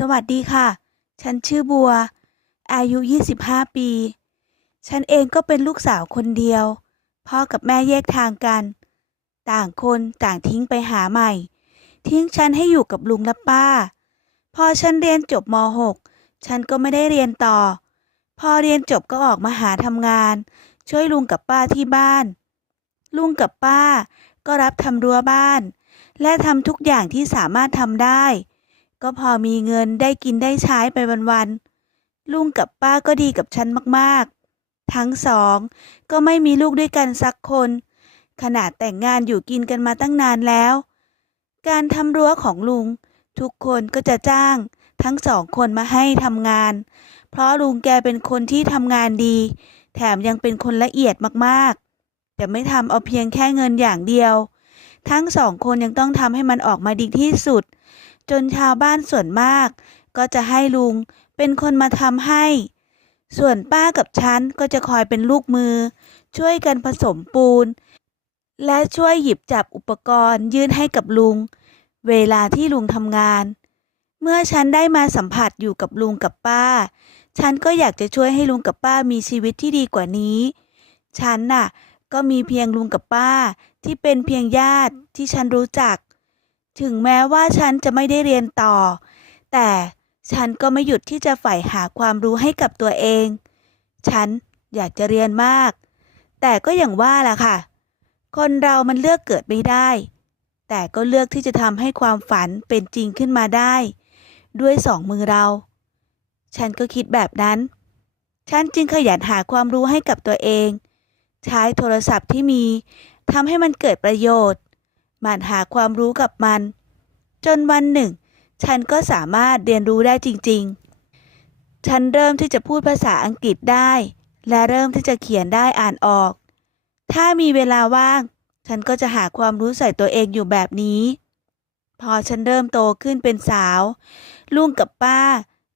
สวัสดีค่ะ ฉันชื่อบัว อายุ 25 ปี ฉันเองก็เป็นลูกสาวคนเดียว พ่อกับแม่แยกทางกัน ต่างคนต่างทิ้งไปหาใหม่ ทิ้งฉันให้อยู่กับลุงและป้า พอฉันเรียนจบม .6 ฉันก็ไม่ได้เรียนต่อ พอเรียนจบก็ออกมาหาทำงาน ช่วยลุงกับป้าที่บ้าน ลุงกับป้าก็รับทำรั้วบ้าน และทำทุกอย่างที่สามารถทำได้ ก็พอมีเงินได้กินได้ใช้ไปวันๆลุงกับป้าก็ดีกับฉันมากๆ ทั้งสองก็ไม่มีลูกด้วยกันสักคน ขนาดแต่งงานอยู่กินกันมาตั้งนานแล้ว การทำรั้วของลุง ทุกคนก็จะจ้าง ทั้งสองคนมาให้ทำงาน เพราะลุงแกเป็นคนที่ทำงานดี แถมยังเป็นคนละเอียดมากๆจะไม่ทำเอาเพียงแค่เงินอย่างเดียว ทั้งสองคนยังต้องทำให้มันออกมาดีที่สุด จนชาวบ้านส่วนมาก ก็จะให้ลุงเป็นคนมาทำให้ ส่วนป้ากับฉันก็จะคอยเป็นลูกมือ ช่วยกันผสมปูน และช่วยหยิบจับอุปกรณ์ยื่นให้กับลุง เวลาที่ลุงทำงาน เมื่อฉันได้มาสัมผัสอยู่กับลุงกับป้า ฉันก็อยากจะช่วยให้ลุงกับป้ามีชีวิตที่ดีกว่านี้ ฉันน่ะ ก็มีเพียงลุงกับป้าที่เป็นเพียงญาติที่ฉันรู้จัก ถึงแม้ว่าฉันจะไม่ได้เรียนต่อ แต่ฉันก็ไม่หยุดที่จะใฝ่หาความรู้ให้กับตัวเอง ฉันอยากจะเรียนมาก แต่ก็อย่างว่าล่ะค่ะ คนเรามันเลือกเกิดไม่ได้ แต่ก็เลือกที่จะทำให้ความฝันเป็นจริงขึ้นมาได้ ด้วยสองมือเรา ฉันก็คิดแบบนั้น ฉันจึงขยันหาความรู้ให้กับตัวเอง ใช้โทรศัพท์ที่มีทำให้มันเกิดประโยชน์ มั่นหาความรู้กับมัน จนวันหนึ่ง ฉันก็สามารถเรียนรู้ได้จริง ๆ ฉันเริ่มที่จะพูดภาษาอังกฤษได้ และเริ่มที่จะเขียนได้อ่านออก ถ้ามีเวลาว่าง ฉันก็จะหาความรู้ใส่ตัวเองอยู่แบบนี้ พอฉันเริ่มโตขึ้นเป็นสาว ลุงกับป้า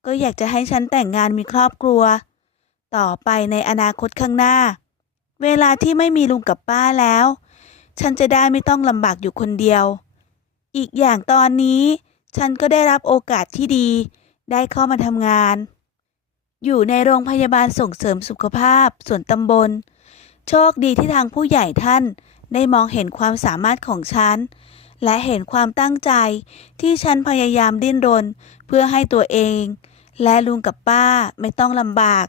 ก็อยากจะให้ฉันแต่งงานมีครอบครัว ต่อไปในอนาคตข้างหน้า เวลาที่ไม่มีลุงกับป้าแล้ว ฉันจะได้ไม่ต้องลำบากอยู่คนเดียว อีกอย่างตอนนี้ ฉันก็ได้รับโอกาสที่ดี ได้เข้ามาทำงาน อยู่ในโรงพยาบาลส่งเสริมสุขภาพ ส่วนตำบล โชคดีที่ทางผู้ใหญ่ท่าน ได้มองเห็นความสามารถของฉัน และเห็นความตั้งใจที่ฉันพยายามดิ้นรน เพื่อให้ตัวเอง และลุงกับป้าไม่ต้องลำบาก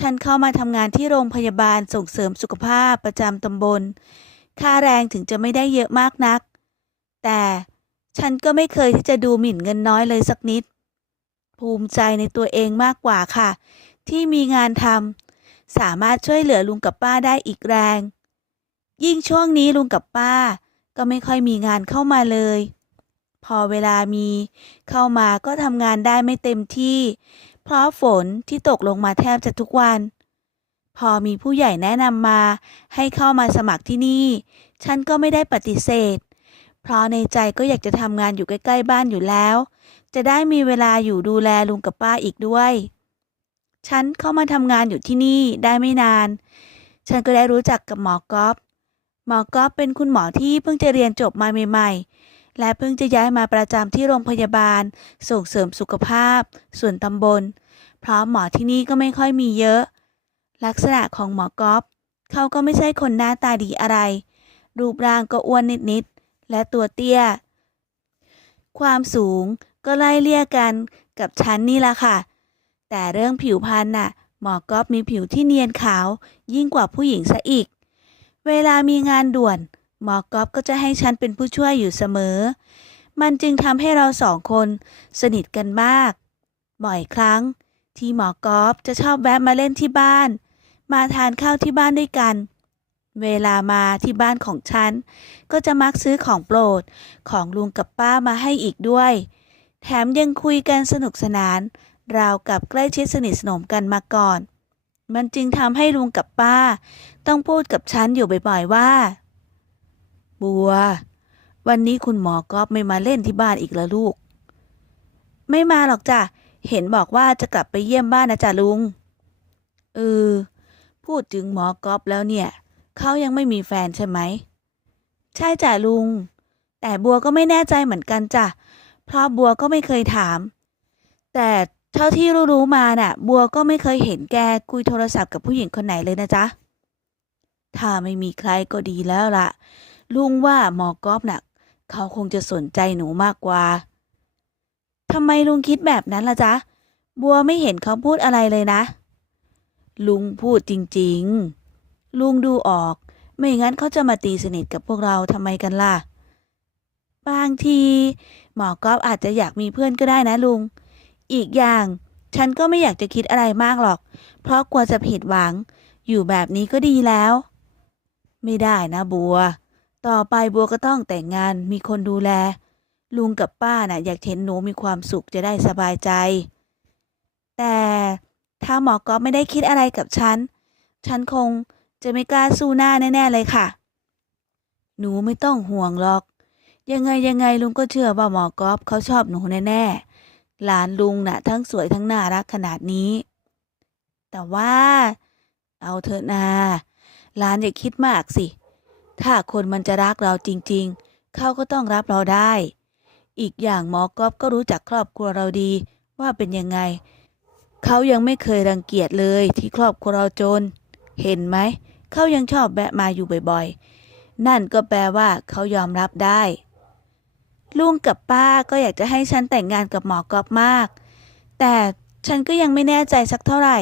ฉันเข้ามาทำงานที่โรงพยาบาลส่งเสริมสุขภาพประจำตำบล ค่าแรงถึงจะไม่ได้เยอะมากนัก แต่ฉันก็ไม่เคยที่จะดูหมิ่นเงินน้อยเลยสักนิด ภูมิใจในตัวเองมากกว่าค่ะ ที่มีงานทำสามารถช่วยเหลือลุงกับป้าได้อีกแรง ยิ่งช่วงนี้ลุงกับป้า ก็ไม่ค่อยมีงานเข้ามาเลย พอเวลามีเข้ามาก็ทำงานได้ไม่เต็มที่ เพราะฝนที่ตกลงมาแทบจะทุกวัน พอมีผู้ใหญ่แนะนำมา ให้เข้ามาสมัครที่นี่ ฉันก็ไม่ได้ปฏิเสธ เพราะในใจก็อยากจะทำงานอยู่ใกล้ ๆ บ้านอยู่แล้ว จะได้มีเวลาอยู่ดูแลลุงกับป้าอีกด้วย ฉันเข้ามาทำงานอยู่ที่นี่ได้ไม่นาน ฉันก็ได้รู้จักกับหมอกอฟหมอกอฟเป็นคุณหมอที่เพิ่งจะเรียนจบมาใหม่ ๆ และเพิ่งจะย้ายมาประจำที่โรงพยาบาล ส่งเสริมสุขภาพ ส่วนตำบล เพราะหมอที่นี่ก็ไม่ค่อยมีเยอะ ลักษณะของหมอก๊อฟเขาก็ไม่ใช่คนหน้าตาดีอะไร รูปร่างก็อ้วนนิดๆ และตัวเตี้ย ความสูงก็ไล่เลี่ยกันกับฉันนี่ละค่ะ แต่เรื่องผิวพรรณน่ะ หมอก๊อฟมีผิวที่เนียนขาว ยิ่งกว่าผู้หญิงซะอีก เวลามีงานด่วน หมอก๊อฟก็จะให้ฉันเป็นผู้ช่วยอยู่เสมอ มันจึงทำให้เราสองคนสนิทกันมาก บ่อยครั้งที่หมอกอฟจะชอบแวะมาเล่นที่บ้าน มาทานข้าวที่บ้านด้วยกัน เวลามาที่บ้านของฉัน ก็จะมักซื้อของโปรดของลุงกับป้ามาให้อีกด้วย แถมยังคุยกันสนุกสนาน ราวกับใกล้ชิดสนิทสนมกันมาก่อน มันจึงทำให้ลุงกับป้า ต้องพูดกับฉันอยู่บ่อยๆว่า บัว วันนี้คุณหมอกอฟไม่มาเล่นที่บ้านอีกแล้วลูก ไม่มาหรอกจ้ะเห็นบอกว่าจะกลับไปเยี่ยมบ้านนะจ๊ะลุง เออ พูดถึงหมอกอฟแล้วเนี่ย เขายังไม่มีแฟนใช่ไหม ใช่จ้ะลุง แต่บัวก็ไม่แน่ใจเหมือนกันจ้ะ เพราะบัวก็ไม่เคยถาม แต่เท่าที่รู้ๆมาน่ะ บัวก็ไม่เคยเห็นแกคุยโทรศัพท์กับผู้หญิงคนไหนเลยนะจ๊ะ ถ้าไม่มีใครก็ดีแล้วล่ะ ลุงว่าหมอกอฟน่ะเขาคงจะสนใจหนูมากกว่าทำไมลุงคิดแบบนั้นล่ะจ๊ะ บัวไม่เห็นเขาพูดอะไรเลยนะ ลุงพูดจริงๆ ลุงดูออก ไม่งั้นเขาจะมาตีสนิทกับพวกเราทำไมกันล่ะ บางทีหมอกอฟอาจจะอยากมีเพื่อนก็ได้นะลุง อีกอย่าง ฉันก็ไม่อยากจะคิดอะไรมากหรอก เพราะกลัวจะผิดหวัง อยู่แบบนี้ก็ดีแล้ว ไม่ได้นะบัว ต่อไปบัวก็ต้องแต่งงานมีคนดูแล ลุงกับป้าน่ะอยากเห็นหนูมีความสุขจะได้สบายใจ แต่ ถ้าหมอก๊อฟไม่ได้คิดอะไรกับฉัน ฉันคงจะไม่กล้าสู้หน้าแน่ ๆ เลยค่ะ หนูไม่ต้องห่วงหรอก ยังไงยังไงลุงก็เชื่อว่าหมอก๊อฟเขาชอบหนูแน่ ๆ หลานลุงน่ะ ทั้งสวยทั้งน่ารักขนาดนี้ แต่ว่า เอาเถอะนาหลานอย่าคิดมากสิ ถ้าคนมันจะรักเราจริง ๆ เขาก็ต้องรับเราได้ อีกอย่างหมอก๊อฟก็รู้จักครอบครัวเราดีว่าเป็นยังไง เขายังไม่เคยรังเกียจเลยที่ครอบครัวเราจน เห็นไหม เขายังชอบแวะมาอยู่บ่อยๆ นั่นก็แปลว่าเขายอมรับได้ ลุงกับป้าก็อยากจะให้ฉันแต่งงานกับหมอกอฟมาก แต่ฉันก็ยังไม่แน่ใจสักเท่าไหร่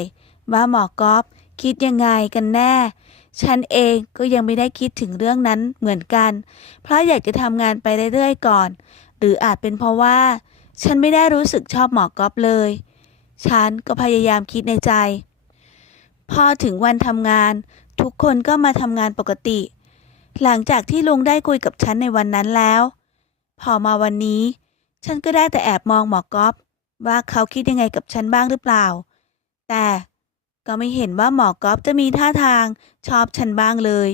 ว่าหมอกอฟคิดยังไงกันแน่ ฉันเองก็ยังไม่ได้คิดถึงเรื่องนั้นเหมือนกัน เพราะอยากจะทำงานไปเรื่อยๆก่อน หรืออาจเป็นเพราะว่า ฉันไม่ได้รู้สึกชอบหมอกอฟเลย ฉันก็พยายามคิดในใจ พอถึงวันทำงาน ทุกคนก็มาทำงานปกติ หลังจากที่ลุงได้คุยกับฉันในวันนั้นแล้ว พอมาวันนี้ ฉันก็ได้แต่แอบมองหมอกอฟว่าเขาคิดยังไงกับฉันบ้างหรือเปล่า แต่ก็ไม่เห็นว่าหมอกอฟจะมีท่าทางชอบฉันบ้างเลย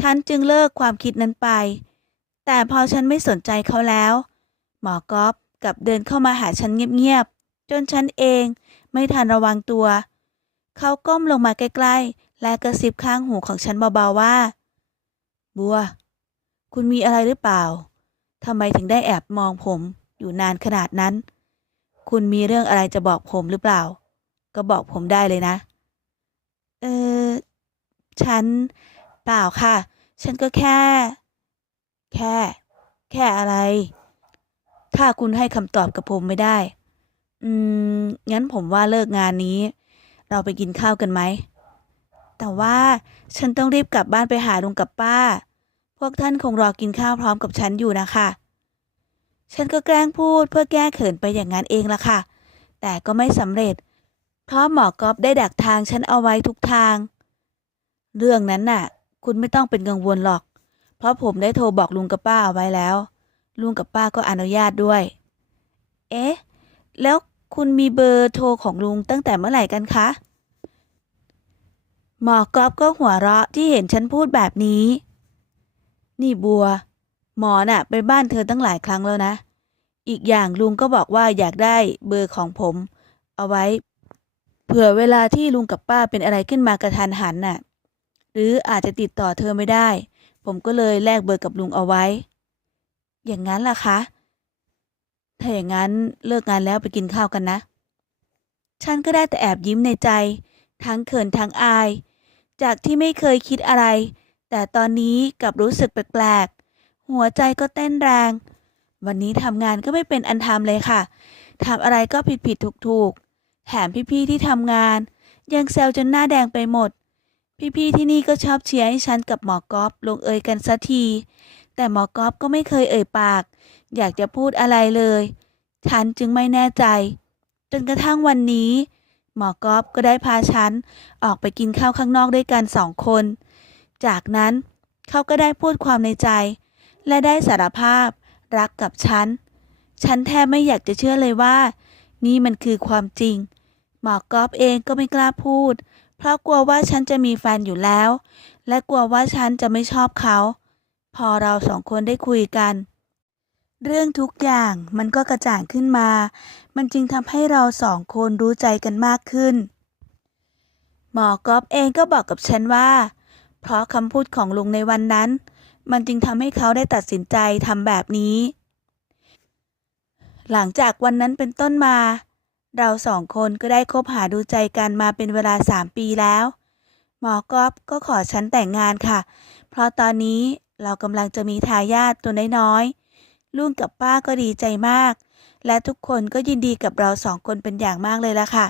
ฉันจึงเลิกความคิดนั้นไป แต่พอฉันไม่สนใจเขาแล้ว หมอกอฟกลับเดินเข้ามาหาฉันเงียบ จนฉันเองไม่ทันระวังตัว เขาก้มลงมาใกล้ๆ และกระซิบข้างหูของฉันเบาๆว่า บัว คุณมีอะไรหรือเปล่าทำไมถึงได้แอบมองผมอยู่นานขนาดนั้น คุณมีเรื่องอะไรจะบอกผมหรือเปล่า ก็บอกผมได้เลยนะ เออ ฉัน เปล่าค่ะ ฉันก็แค่ แค่ แค่อะไร ถ้าคุณให้คำตอบกับผมไม่ได้ อืม งั้นผมว่าเลิกงานนี้ เราไปกินข้าวกันไหม แต่ว่าฉันต้องรีบกลับบ้านไปหาลุงกับป้า พวกท่านคงรอกินข้าวพร้อมกับฉันอยู่นะคะ ฉันก็แกล้งพูดเพื่อแก้เขินไปอย่างนั้นเองละค่ะ แต่ก็ไม่สำเร็จ เพราะหมอกอฟได้ดักทางฉันเอาไว้ทุกทาง เรื่องนั้นน่ะ คุณไม่ต้องเป็นกังวลหรอก เพราะผมได้โทรบอกลุงกับป้าเอาไว้แล้ว ลุงกับป้าก็อนุญาตด้วย เอ๊ะ แล้ว คุณมีเบอร์โทรของลุงตั้งแต่เมื่อไหร่กันคะ หมอกอบก็หัวเราะที่เห็นฉันพูดแบบนี้ นี่บัว หมอน่ะ ไปบ้านเธอตั้งหลายครั้งแล้วนะ อีกอย่างลุงก็บอกว่าอยากได้เบอร์ของผม เอาไว้ เผื่อเวลาที่ลุงกับป้าเป็นอะไรขึ้นมากระทันหันน่ะ หรืออาจจะติดต่อเธอไม่ได้ ผมก็เลยแลกเบอร์กับลุงเอาไว้ อย่างนั้นล่ะคะ ถ้าอย่างนั้นเลิกงานแล้วไปกินข้าวกันนะ ฉันก็ได้แต่แอบยิ้มในใจ ทั้งเขินทั้งอาย จากที่ไม่เคยคิดอะไร แต่ตอนนี้กลับรู้สึกแปลกๆ หัวใจก็เต้นแรง วันนี้ทำงานก็ไม่เป็นอันทำเลยค่ะทำอะไรก็ผิดผิดถูกถูกๆแถมพี่ๆที่ทำงาน ยังแซวจนหน้าแดงไปหมด พี่ๆที่นี่ก็ชอบเชียร์ให้ฉันกับหมอกอฟลงเอยกันสักที แต่หมอกอฟก็ไม่เคยเอ่ยปาก อยากจะพูดอะไรเลย ฉันจึงไม่แน่ใจ จนกระทั่งวันนี้ หมอกอฟก็ได้พาฉันออกไปกินข้าวข้างนอกด้วยกันสองคน จากนั้นเขาก็ได้พูดความในใจ และได้สารภาพรักกับฉัน ฉันแทบไม่อยากจะเชื่อเลยว่า นี่มันคือความจริง หมอกอฟเองก็ไม่กล้าพูด เพราะกลัวว่าฉันจะมีแฟนอยู่แล้ว และกลัวว่าฉันจะไม่ชอบเขา พอเราสองคนได้คุยกัน เรื่องทุกอย่างมันก็กระจ่างขึ้นมา มันจึงทำให้เราสองคนรู้ใจกันมากขึ้น หมอกอฟเองก็บอกกับฉันว่า เพราะคำพูดของลุงในวันนั้น มันจึงทำให้เขาได้ตัดสินใจทำแบบนี้ หลังจากวันนั้นเป็นต้นมา เราสองคนก็ได้คบหาดูใจกันมาเป็นเวลาสามปีแล้ว หมอกอบก็ขอฉันแต่งงานค่ะ เพราะตอนนี้เรากำลังจะมีทายาทตัวน้อยๆ ลุงกับป้าก็ดีใจมาก และทุกคนก็ยินดีกับเราสองคนเป็นอย่างมากเลยล่ะค่ะ